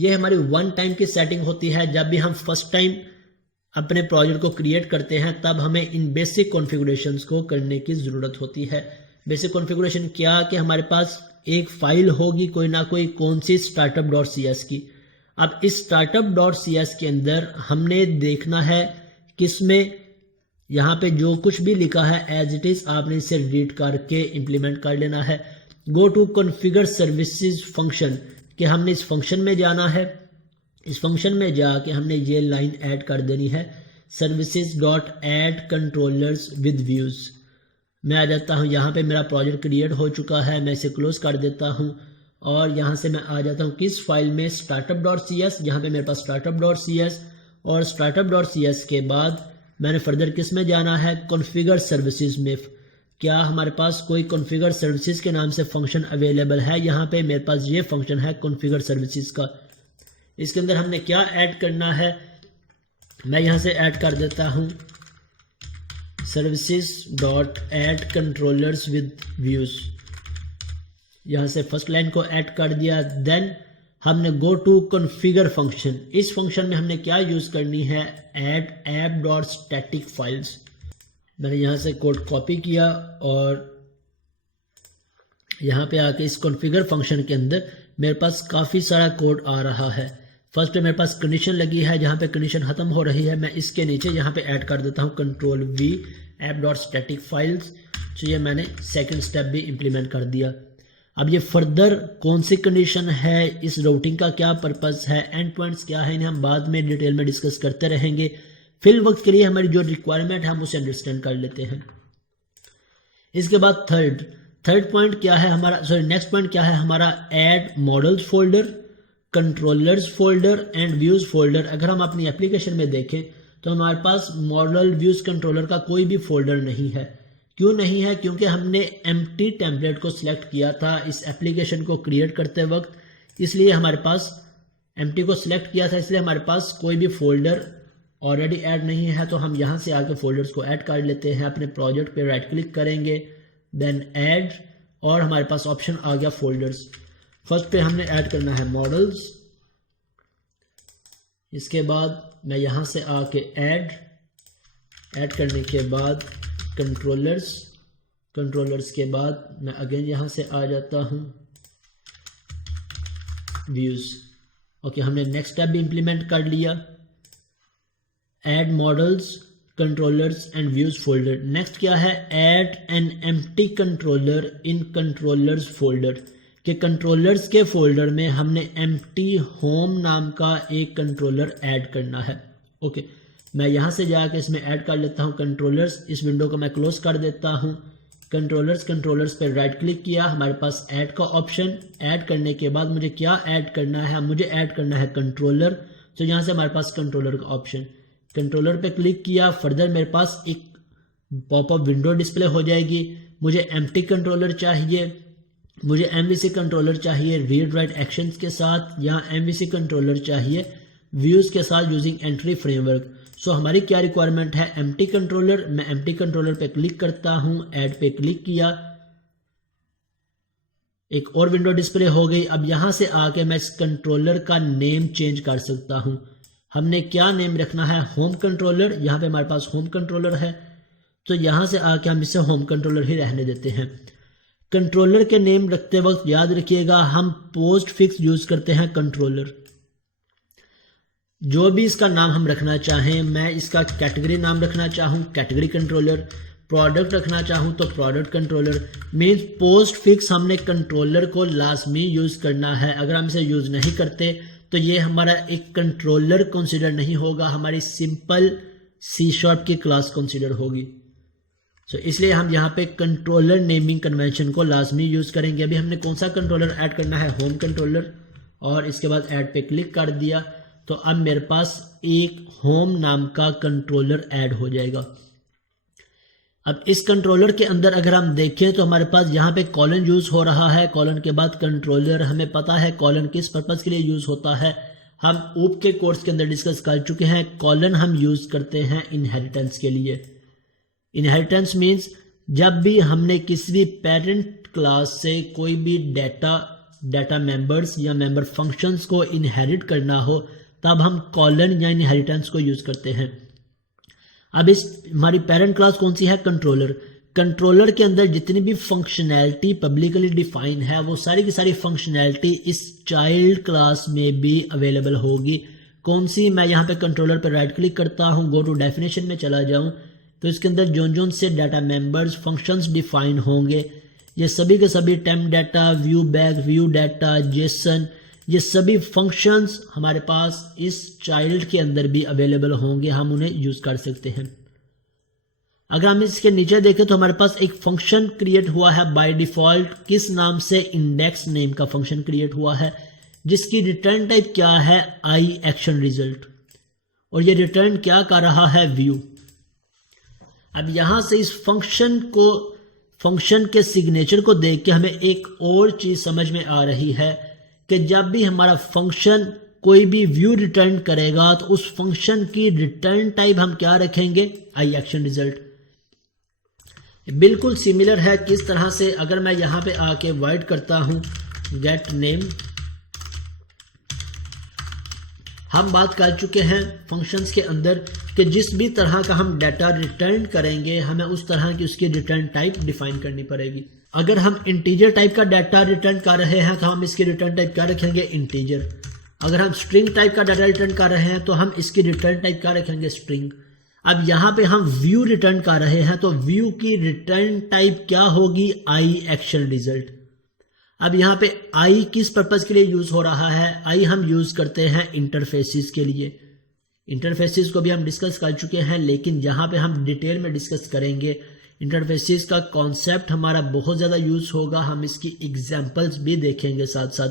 ये हमारी one time की सेटिंग होती है। जब भी हम फर्स्ट टाइम अपने प्रोजेक्ट को क्रिएट करते हैं तब हमें इन बेसिक कॉन्फ़िगरेशंस को करने की ज़रूरत होती है। बेसिक कॉन्फ़िगरेशन क्या कि हमारे पास एक फाइल होगी कोई ना कोई, कौन सी startup.cs की। अब इस startup.cs के अंदर हमने देखना है किसमें यहाँ पे जो कुछ भी लिखा है एज इट इज़ आपने इसे रीड करके इम्प्लीमेंट कर लेना है। Go to configure services function कि हमने इस फंक्शन में जाना है। इस फंक्शन में जाके हमने ये लाइन ऐड कर देनी है, services dot add controllers with views. मैं आ जाता हूँ, यहाँ पे मेरा प्रोजेक्ट क्रिएट हो चुका है, मैं इसे क्लोज कर देता हूँ और यहाँ से मैं आ जाता हूँ किस फाइल में, startup.cs। यहाँ पे मेरे पास startup.cs और startup.cs के बाद मैंने फर्दर किस में जाना है, कॉन्फ़िगर सर्विसेज में। क्या हमारे पास कोई कॉन्फ़िगर सर्विसेज के नाम से फंक्शन अवेलेबल है? यहाँ पे मेरे पास ये फंक्शन है कॉन्फ़िगर सर्विसेज का। इसके अंदर हमने क्या ऐड करना है, मैं यहाँ से ऐड कर देता हूँ services dot add controllers with views. यहाँ से फर्स्ट लाइन को ऐड कर दिया। देन हमने गो टू कॉन्फ़िगर फंक्शन। इस फंक्शन में हमने क्या यूज़ करनी है, add app dot static files. मैंने यहाँ से कोड कॉपी किया और यहाँ पे आके इस कॉन्फ़िगर फंक्शन के अंदर मेरे पास काफ़ी सारा कोड आ रहा है। फर्स्ट पे मेरे पास कंडीशन लगी है, जहाँ पे कंडीशन ख़त्म हो रही है मैं इसके नीचे यहाँ पे ऐड कर देता हूँ control V app dot static files. तो ये मैंने सेकंड स्टेप भी इम्प्लीमेंट कर दिया। अब ये फर्दर कौन सी कंडीशन है, इस राउटिंग का क्या पर्पस है, एंड पॉइंट्स क्या है, इन्हें हम बाद में डिटेल में डिस्कस करते रहेंगे। फिल वक्त के लिए हमारी जो रिक्वायरमेंट है हम उसे अंडरस्टैंड कर लेते हैं। इसके बाद थर्ड पॉइंट क्या है हमारा, नेक्स्ट पॉइंट क्या है हमारा, add models folder, controllers folder and views folder. अगर हम अपनी एप्लीकेशन में देखें तो हमारे पास मॉडल व्यूज़ कंट्रोलर का कोई भी फोल्डर नहीं है। क्यों नहीं है? क्योंकि हमने एम्प्टी टेम्पलेट को सिलेक्ट किया था इस एप्लीकेशन को क्रिएट करते वक्त, इसलिए हमारे पास एम्प्टी को सिलेक्ट किया था, इसलिए हमारे पास कोई भी फोल्डर ऑलरेडी ऐड नहीं है। तो हम यहाँ से आके फोल्डर्स को ऐड कर लेते हैं। अपने प्रोजेक्ट पे राइट क्लिक करेंगे, देन ऐड, और हमारे पास ऑप्शन आ गया फोल्डर्स। फर्स्ट पे हमने ऐड करना है मॉडल्स। इसके बाद मैं यहाँ से आके ऐड करने के बाद कंट्रोलर्स के बाद मैं अगेन यहाँ से आ जाता हूँ व्यूज़। ओके, हमने नेक्स्ट स्टेप भी इंप्लीमेंट कर लिया, add models controllers and views folder. Next क्या है, add an empty controller in controllers folder. कि कंट्रोलर्स के फोल्डर में हमने एम्प्टी होम नाम का एक कंट्रोलर ऐड करना है। ओके, मैं यहाँ से जाकर इसमें ऐड कर लेता हूँ कंट्रोलर्स। इस विंडो को मैं क्लोज कर देता हूँ। कंट्रोलर्स पे राइट क्लिक किया, हमारे पास ऐड का ऑप्शन। ऐड करने के बाद मुझे क्या ऐड करना है, मुझे ऐड करना है कंट्रोलर। तो यहाँ से हमारे पास कंट्रोलर का ऑप्शन, कंट्रोलर पे क्लिक किया। फर्दर मेरे पास एक पॉपअप विंडो डिस्प्ले हो जाएगी। मुझे एम्प्टी कंट्रोलर चाहिए, मुझे MVC कंट्रोलर चाहिए रीड राइट एक्शंस के साथ, यहाँ MVC कंट्रोलर चाहिए व्यूज़ के साथ यूजिंग एंट्री फ्रेमवर्क। सो हमारी क्या रिक्वायरमेंट है, एम्प्टी कंट्रोलर। मैं एम्प्टी कंट्रोलर पे क्लिक करता हूँ, ऐड पे क्लिक किया, एक और विंडो डिस्प्ले हो गई। अब यहाँ से आके मैं इस कंट्रोलर का नेम चेंज कर सकता हूँ। हमने क्या नेम रखना है, होम कंट्रोलर। यहाँ पे हमारे पास होम कंट्रोलर है, तो यहाँ से आके हम इसे होम कंट्रोलर ही रहने देते हैं। कंट्रोलर के नेम रखते वक्त याद रखिएगा हम पोस्ट फिक्स यूज करते हैं कंट्रोलर। जो भी इसका नाम हम रखना चाहें, मैं इसका कैटेगरी नाम रखना चाहूँ कैटेगरी कंट्रोलर, प्रोडक्ट रखना चाहूँ तो product controller. Means post fix हमने कंट्रोलर को लाजमी यूज करना है। अगर हम इसे यूज नहीं करते तो ये हमारा एक कंट्रोलर कंसिडर नहीं होगा, हमारी सिंपल C# की क्लास कंसिडर होगी। सो इसलिए हम यहाँ पे कंट्रोलर नेमिंग कन्वेंशन को लाजमी यूज करेंगे। अभी हमने कौन सा कंट्रोलर ऐड करना है, होम कंट्रोलर, और इसके बाद ऐड पे क्लिक कर दिया तो अब मेरे पास एक होम नाम का कंट्रोलर ऐड हो जाएगा। अब इस कंट्रोलर के अंदर अगर हम देखें तो हमारे पास यहाँ पे कॉलन यूज हो रहा है, कॉलन के बाद कंट्रोलर। हमें पता है कॉलन किस पर्पज के लिए यूज होता है, हम ऊप के कोर्स के अंदर डिस्कस कर चुके हैं। कॉलन हम यूज करते हैं इनहेरिटेंस के लिए। इनहेरिटेंस मीन्स जब भी हमने किसी भी पेरेंट क्लास से कोई भी डाटा डाटा मेंबर्स या मेंबर फंक्शंस को इनहेरिट करना हो तब हम कॉलन या इनहेरिटेंस को यूज करते हैं। अब इस हमारी पेरेंट क्लास कौन सी है? कंट्रोलर। कंट्रोलर के अंदर जितनी भी फंक्शनैलिटी पब्लिकली डिफाइन है वो सारी की सारी फंक्शनैलिटी इस चाइल्ड क्लास में भी अवेलेबल होगी। कौन सी? मैं यहाँ पे कंट्रोलर पर राइट क्लिक करता हूँ, गो टू डेफिनेशन में चला जाऊँ तो इसके अंदर जोन से डाटा मेंबर्स फंक्शंस डिफाइन होंगे, ये सभी के सभी temp data, view back, view data, Jason, ये सभी फंक्शंस हमारे पास इस चाइल्ड के अंदर भी अवेलेबल होंगे, हम उन्हें यूज कर सकते हैं। अगर हम इसके नीचे देखें तो हमारे पास एक फंक्शन क्रिएट हुआ है बाय डिफॉल्ट, किस नाम से? इंडेक्स नेम का फंक्शन क्रिएट हुआ है जिसकी रिटर्न टाइप क्या है? आई एक्शन रिजल्ट, और ये रिटर्न क्या कर रहा है? व्यू। अब यहां से इस फंक्शन के सिग्नेचर को देख के हमें एक और चीज समझ में आ रही है कि जब भी हमारा फंक्शन कोई भी व्यू रिटर्न करेगा तो उस फंक्शन की रिटर्न टाइप हम क्या रखेंगे? आई एक्शन रिजल्ट। बिल्कुल सिमिलर है किस तरह से, अगर मैं यहां पे आके वाइड करता हूं गेट नेम, हम बात कर चुके हैं फंक्शंस के अंदर कि जिस भी तरह का हम डाटा रिटर्न करेंगे हमें उस तरह की उसकी रिटर्न टाइप डिफाइन करनी पड़ेगी। अगर हम इंटीजर टाइप का डाटा रिटर्न कर रहे हैं तो हम इसकी रिटर्न टाइप क्या रखेंगे? इंटीजर। अगर हम स्ट्रिंग टाइप का डाटा रिटर्न कर रहे हैं तो हम इसकी रिटर्न टाइप क्या रखेंगे? स्ट्रिंग। अब यहाँ पे हम व्यू रिटर्न कर रहे हैं तो व्यू की रिटर्न टाइप क्या होगी? आई एक्शन रिजल्ट। अब यहाँ पे आई किस पर्पज के लिए यूज हो रहा है? आई हम यूज करते हैं इंटरफेसिस के लिए। इंटरफेसिस को भी हम डिस्कस कर चुके हैं लेकिन यहाँ पे हम डिटेल में डिस्कस करेंगे। इंटरफेसिस का कॉन्सेप्ट हमारा बहुत ज़्यादा यूज होगा, हम इसकी एग्जांपल्स भी देखेंगे साथ साथ।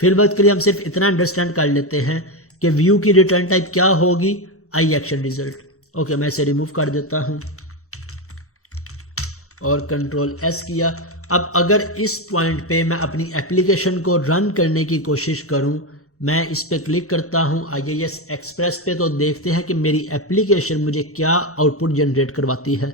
फिलहाल के लिए हम सिर्फ इतना अंडरस्टैंड कर लेते हैं कि व्यू की रिटर्न टाइप क्या होगी? आई एक्शन रिजल्ट। ओके, मैं इसे रिमूव कर देता हूँ और कंट्रोल एस किया। अब अगर इस पॉइंट पे मैं अपनी एप्लीकेशन को रन करने की कोशिश करूं, मैं इस पे क्लिक करता हूं IIS एक्सप्रेस पे, तो देखते हैं कि मेरी एप्लीकेशन मुझे क्या आउटपुट जनरेट करवाती है।